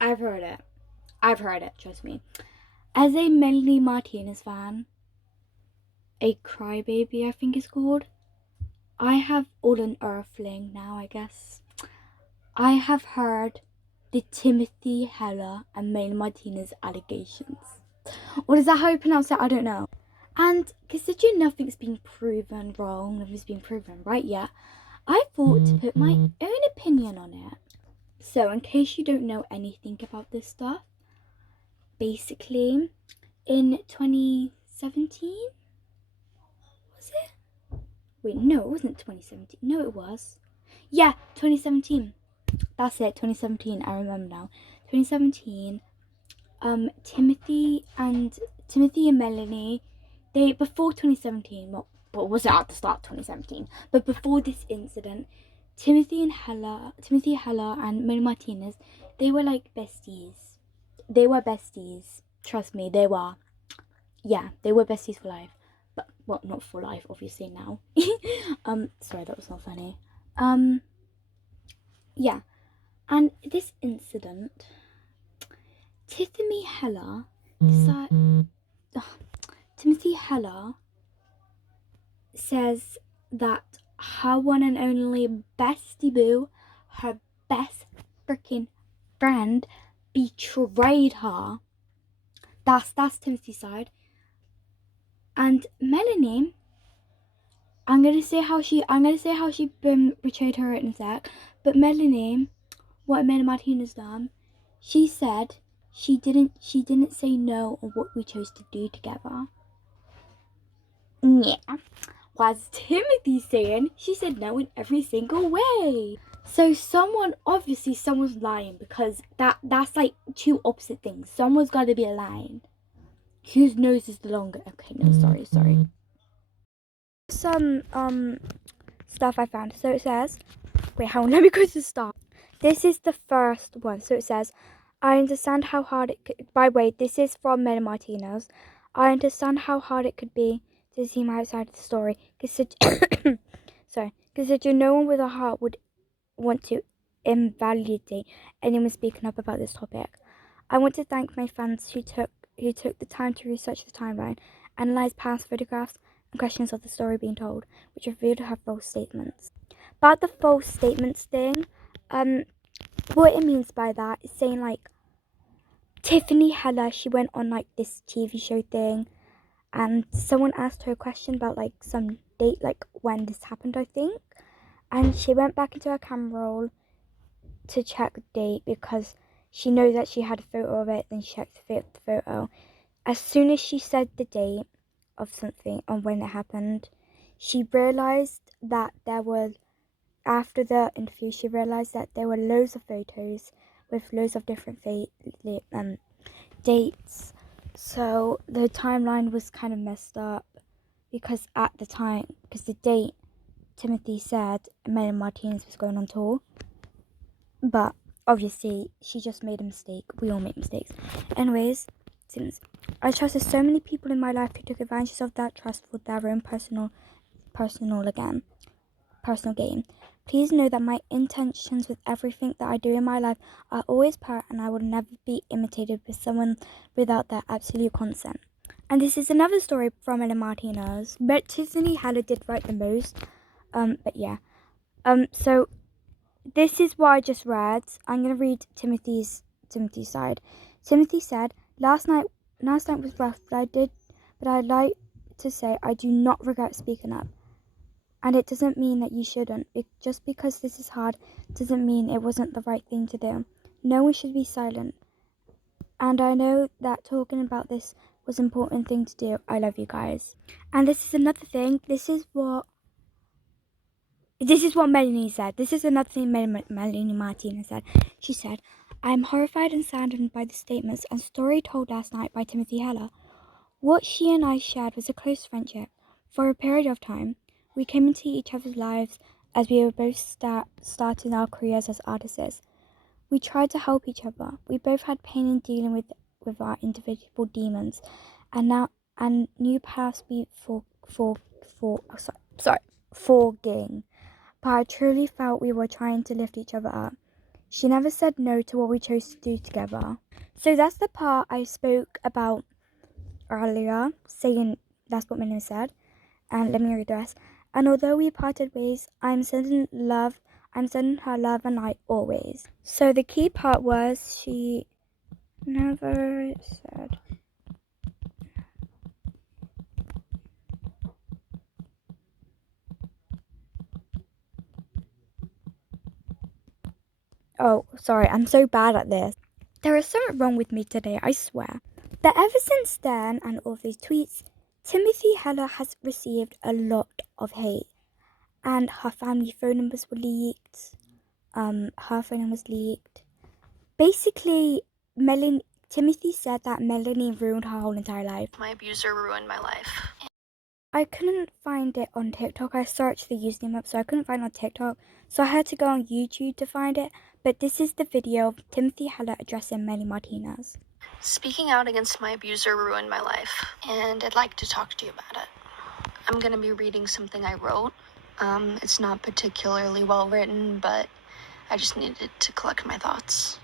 I've heard it. I've heard it, trust me. As a Melanie Martinez fan, a crybaby, I think it's called, I have all an earthling now, I guess. I have heard the Timothy Heller and Melanie Martinez allegations. Or is that how you pronounce it? I don't know. And considering nothing's been proven wrong, nothing's been proven right yet, I thought to put my own opinion on it. So, in case you don't know anything about this stuff, basically, in 2017, was it? Wait, no, it wasn't 2017. No, it was. Yeah, 2017. That's it, 2017. I remember now. 2017. Timothy and Melanie, they before 2017. Well, was it at the start of 2017? But before this incident, Timothy Heller and Melanie Martinez, they were like besties. They were besties. Trust me, they were. Yeah, they were besties for life. But well, not for life, obviously now. Sorry, that was not funny. Yeah, and this incident, Tiffany Heller decided. Timothy Heller says that her one and only bestie boo, her best freaking friend, betrayed her. That's Timothy's side. And Melanie, I'm gonna say how she betrayed her in a sec. But Melanie, what Melanie Martinez done, she said she didn't say no on what we chose to do together. Yeah. Was Timothy saying she said no in every single way. So someone's lying, because that's like two opposite things. Someone's got to be lying. Whose nose is the longer? Okay, no, sorry. Some stuff I found. So it says, wait, hold on, let me go to the start. This is the first one. So it says, I understand how hard it could. By the way, this is from Mena Martinez. I understand how hard it could be to see my side of the story. Consider no one with a heart would want to invalidate anyone speaking up about this topic. I want to thank my fans who took the time to research the timeline, analyze past photographs, and questions of the story being told, which revealed her false statements. About the false statements thing, what it means by that is saying like Tiffany Heller, she went on like this TV show thing, and someone asked her a question about like some date, like when this happened, I think, and she went back into her camera roll to check the date because she knows that she had a photo of it. Then she checked the photo. As soon as she said the date of something and when it happened, she realized that after the interview, she realized that there were loads of photos with loads of different dates. So the timeline was kind of messed up because the date Timothy said Melanie Martinez was going on tour. But obviously, she just made a mistake. We all make mistakes. Anyways, since I trusted so many people in my life who took advantage of that trust for their own personal gain. Please know that my intentions with everything that I do in my life are always pure, and I will never be imitated by someone without their absolute consent. And this is another story from Ella Martinez, but Tiffany Heller did write the most. But yeah. So this is what I just read. I'm gonna read Timothy's side. Timothy said, last night was rough, but I'd like to say I do not regret speaking up. And it doesn't mean that you shouldn't. Just because this is hard doesn't mean it wasn't the right thing to do. No one should be silent. And I know that talking about this was an important thing to do. I love you guys. And this is another thing. This is what Melanie said. This is another thing Melanie Martinez said. She said, I am horrified and saddened by the statements and story told last night by Timothy Heller. What she and I shared was a close friendship. For a period of time, we came into each other's lives as we were both starting our careers as artists. We tried to help each other. We both had pain in dealing with our individual demons, and new paths we forging. But I truly felt we were trying to lift each other up. She never said no to what we chose to do together. So that's the part I spoke about earlier, saying that's what Melanie said. And let me read the rest. And although we parted ways, I'm sending her love and light always. So the key part was she never said. Oh, sorry, I'm so bad at this. There is something wrong with me today, I swear. But ever since then and all of these tweets, Timothy Heller has received a lot of hate. And her family phone numbers were leaked. Her phone number was leaked. Basically, Timothy said that Melanie ruined her whole entire life. My abuser ruined my life. I couldn't find it on TikTok. I searched the username up, so I couldn't find it on TikTok. So I had to go on YouTube to find it. But this is the video of Timothy Heller addressing Melanie Martinez. Speaking out against my abuser ruined my life, and I'd like to talk to you about it. I'm gonna be reading something I wrote. It's not particularly well written, but I just needed to collect my thoughts.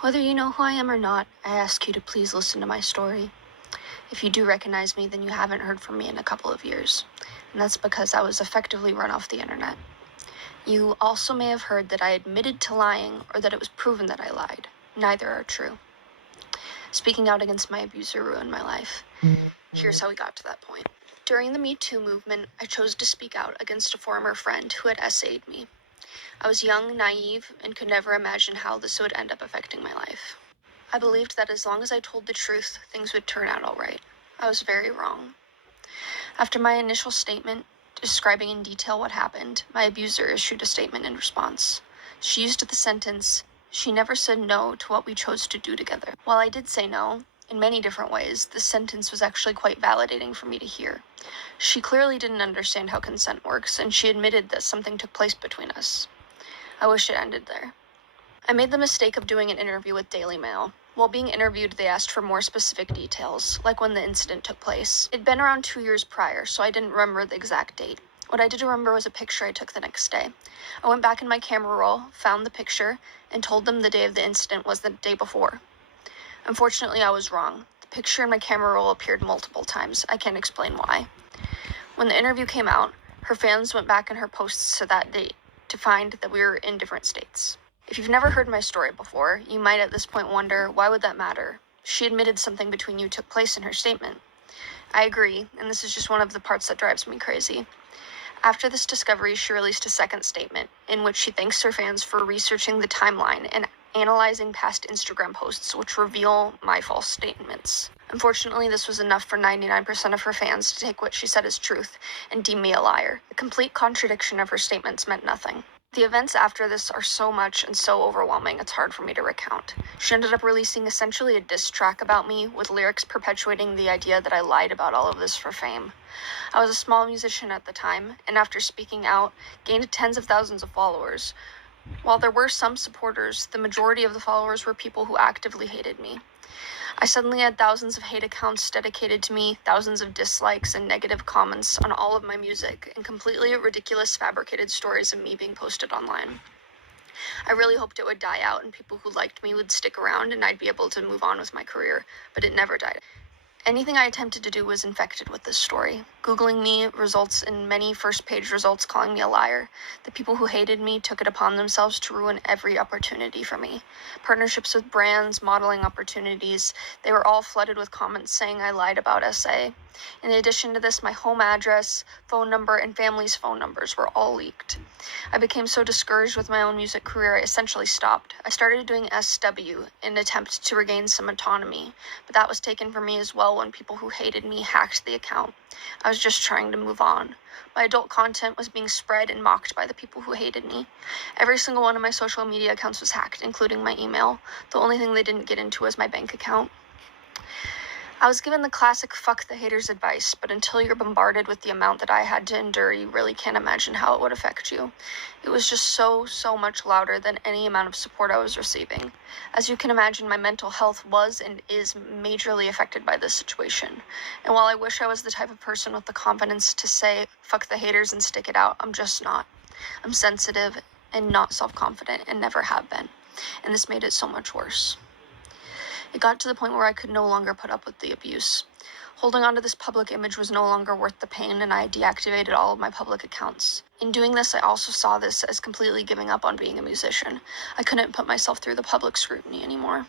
Whether you know who I am or not, I ask you to please listen to my story. If you do recognize me, then you haven't heard from me in a couple of years, and that's because I was effectively run off the internet. You also may have heard that I admitted to lying or that it was proven that I lied. Neither are true. Speaking out against my abuser ruined my life. Here's how we got to that point. During the Me Too movement, I chose to speak out against a former friend who had essayed me. I was young, naive, and could never imagine how this would end up affecting my life. I believed that as long as I told the truth, things would turn out all right. I was very wrong. After my initial statement, describing in detail what happened, my abuser issued a statement in response. She used the sentence, "She never said no to what we chose to do together." While I did say no, in many different ways, this sentence was actually quite validating for me to hear. She clearly didn't understand how consent works, and she admitted that something took place between us. I wish it ended there. I made the mistake of doing an interview with Daily Mail. While being interviewed, they asked for more specific details, like when the incident took place. It'd been around 2 years prior, so I didn't remember the exact date. What I did remember was a picture I took the next day. I went back in my camera roll, found the picture, and told them the day of the incident was the day before. Unfortunately, I was wrong. The picture in my camera roll appeared multiple times. I can't explain why. When the interview came out, her fans went back in her posts to that date to find that we were in different states. If you've never heard my story before, you might at this point wonder, why would that matter? She admitted something between you took place in her statement. I agree, and this is just one of the parts that drives me crazy. After this discovery, she released a second statement, in which she thanks her fans for researching the timeline and analyzing past Instagram posts which reveal my false statements. Unfortunately, this was enough for 99% of her fans to take what she said as truth and deem me a liar. The complete contradiction of her statements meant nothing. The events after this are so much and so overwhelming, it's hard for me to recount. She ended up releasing essentially a diss track about me, with lyrics perpetuating the idea that I lied about all of this for fame. I was a small musician at the time, and after speaking out, gained tens of thousands of followers. While there were some supporters, the majority of the followers were people who actively hated me. I suddenly had thousands of hate accounts dedicated to me, thousands of dislikes and negative comments on all of my music, and completely ridiculous fabricated stories of me being posted online. I really hoped it would die out and people who liked me would stick around and I'd be able to move on with my career, but it never died. Anything I attempted to do was infected with this story. Googling me results in many first-page results calling me a liar. The people who hated me took it upon themselves to ruin every opportunity for me. Partnerships with brands, modeling opportunities, they were all flooded with comments saying I lied about SA. In addition to this, my home address, phone number, and family's phone numbers were all leaked. I became so discouraged with my own music career, I essentially stopped. I started doing SW in an attempt to regain some autonomy, but that was taken from me as well when people who hated me hacked the account. I was just trying to move on. My adult content was being spread and mocked by the people who hated me. Every single one of my social media accounts was hacked, including my email. The only thing they didn't get into was my bank account. I was given the classic fuck the haters advice, but until you're bombarded with the amount that I had to endure, you really can't imagine how it would affect you. It was just so much louder than any amount of support I was receiving. As you can imagine, my mental health was and is majorly affected by this situation. And while I wish I was the type of person with the confidence to say fuck the haters and stick it out, I'm just not. I'm sensitive and not self-confident and never have been. And this made it so much worse. It got to the point where I could no longer put up with the abuse. Holding on to this public image was no longer worth the pain, and I deactivated all of my public accounts. In doing this, I also saw this as completely giving up on being a musician. I couldn't put myself through the public scrutiny anymore.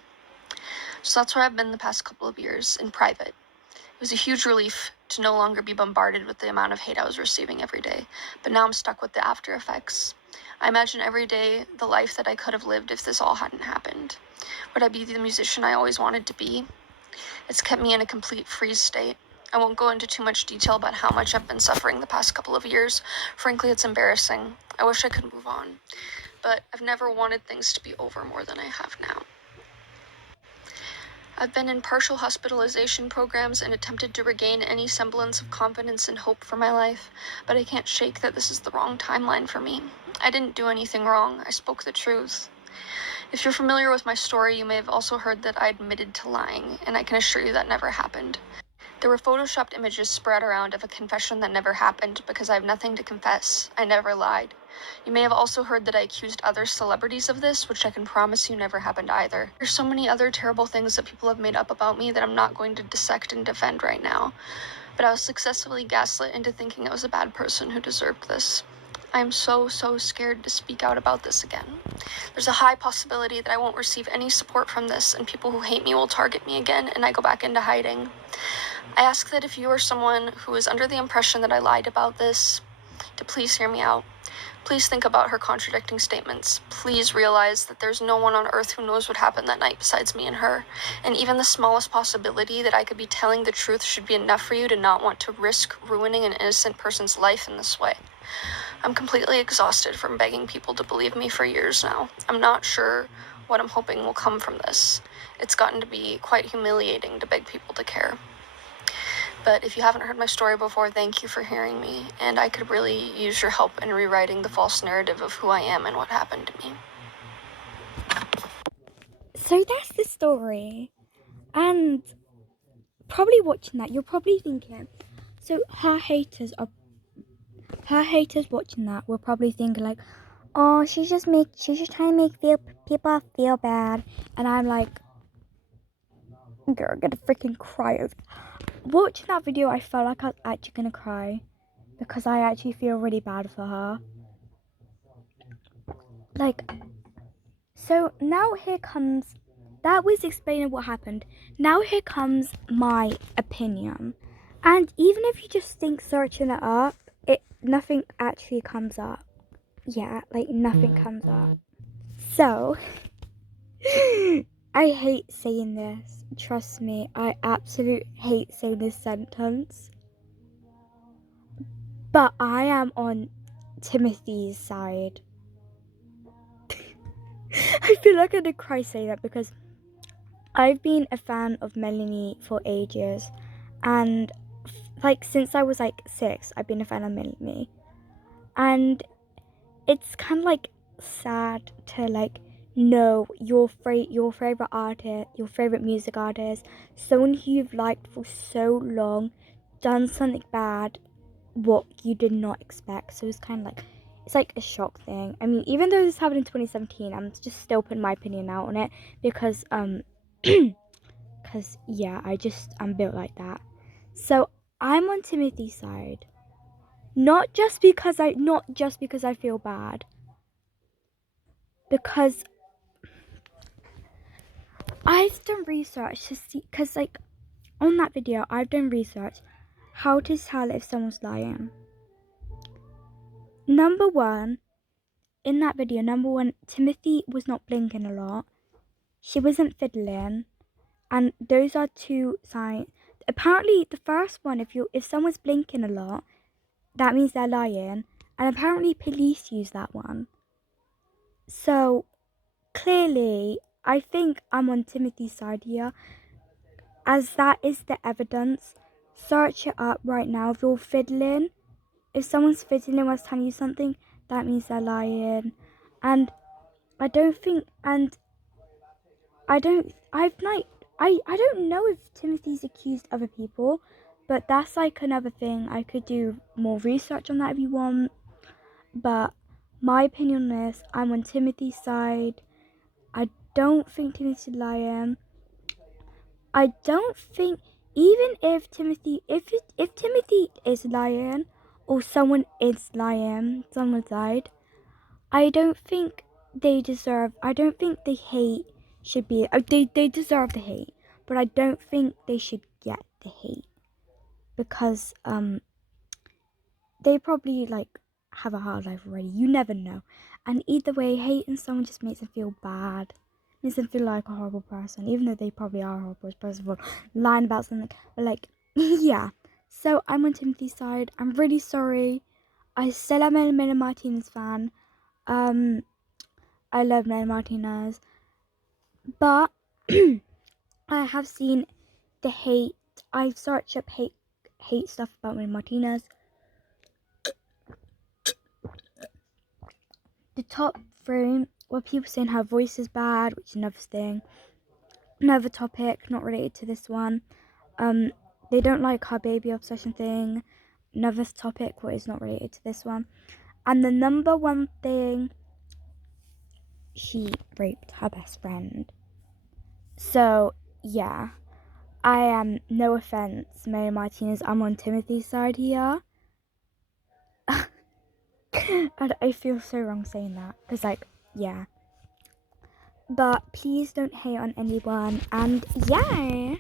So that's where I've been the past couple of years, in private. It was a huge relief to no longer be bombarded with the amount of hate I was receiving every day, but now I'm stuck with the after effects. I imagine every day the life that I could have lived if this all hadn't happened. Would I be the musician I always wanted to be? It's kept me in a complete freeze state. I won't go into too much detail about how much I've been suffering the past couple of years. Frankly, it's embarrassing. I wish I could move on, but I've never wanted things to be over more than I have now. I've been in partial hospitalization programs and attempted to regain any semblance of confidence and hope for my life, but I can't shake that this is the wrong timeline for me. I didn't do anything wrong. I spoke the truth. If you're familiar with my story, you may have also heard that I admitted to lying, and I can assure you that never happened. There were photoshopped images spread around of a confession that never happened because I have nothing to confess. I never lied. You may have also heard that I accused other celebrities of this, which I can promise you never happened either. There's so many other terrible things that people have made up about me that I'm not going to dissect and defend right now, but I was successfully gaslit into thinking I was a bad person who deserved this. I'm so scared to speak out about this again. There's a high possibility that I won't receive any support from this, and people who hate me will target me again, and I go back into hiding. I ask that if you are someone who is under the impression that I lied about this, to please hear me out. Please think about her contradicting statements. Please realize that there's no one on earth who knows what happened that night besides me and her. And even the smallest possibility that I could be telling the truth should be enough for you to not want to risk ruining an innocent person's life in this way. I'm completely exhausted from begging people to believe me for years now. I'm not sure what I'm hoping will come from this. It's gotten to be quite humiliating to beg people to care. But if you haven't heard my story before, thank you for hearing me, and I could really use your help in rewriting the false narrative of who I am and what happened to me. So that's the story. And probably watching that, you're probably thinking, so her haters watching that were probably thinking like, oh, she's just trying to make people feel bad. And I'm like, girl, I'm gonna freaking cry. Watching that video, I felt like I was actually gonna cry because I actually feel really bad for her. Like, so now here comes, that was explaining what happened. Now here comes my opinion. And even if you just think searching it up, nothing actually comes up. Yeah, like nothing comes up. So, I hate saying this. Trust me, I absolutely hate saying this sentence. But I am on Timothy's side. I feel like I'm gonna cry saying that because I've been a fan of Melanie for ages. And like since I was like 6, I've been a fan of Melanie. And it's kind of like sad to like know your favorite artist, your favorite music artist, someone who you've liked for so long, done something bad, what you did not expect. So it's kind of like, it's like a shock thing. I mean, even though this happened in 2017, I'm just still putting my opinion out on it because because yeah, I'm built like that. So I'm on Timothy's side. Not just because I feel bad. Because I've done research to see, because like on that video I've done research how to tell if someone's lying. Number one, Timothy was not blinking a lot. She wasn't fiddling, and those are 2 signs. Apparently the first one, if someone's blinking a lot, that means they're lying, and apparently police use that one. So clearly I think I'm on Timothy's side here, as that is the evidence. Search it up right now. If you're fiddling, if someone's fiddling whilst telling you something, that means they're lying. And I don't think, and I don't know if Timothy's accused other people, but that's like another thing. I could do more research on that if you want. But My opinion on this, I'm on Timothy's side. I don't think Timothy should lie. I don't think, even if Timothy is lying, or someone is lying, someone died, I don't think they deserve, I don't think the hate should be, they deserve the hate, but I don't think they should get the hate, because they probably like have a hard life already. You never know. And either way, hating someone just makes them feel bad. Makes them feel like a horrible person, even though they probably are a horrible person for lying about something. But like, yeah. So I'm on Timothy's side. I'm really sorry. I still am a Melanie Martinez fan. I love Melanie Martinez, but I have seen the hate. I've searched up hate stuff about Melanie Martinez. The top three were people saying her voice is bad, which is another thing. Another topic, not related to this one. They don't like her baby obsession thing. Another topic, what is not related to this one. And the number one thing, she raped her best friend. So, yeah. I am, no offense, Mary Martinez, I'm on Timothy's side here. And I feel so wrong saying that, because like, yeah. But please don't hate on anyone, and yeah.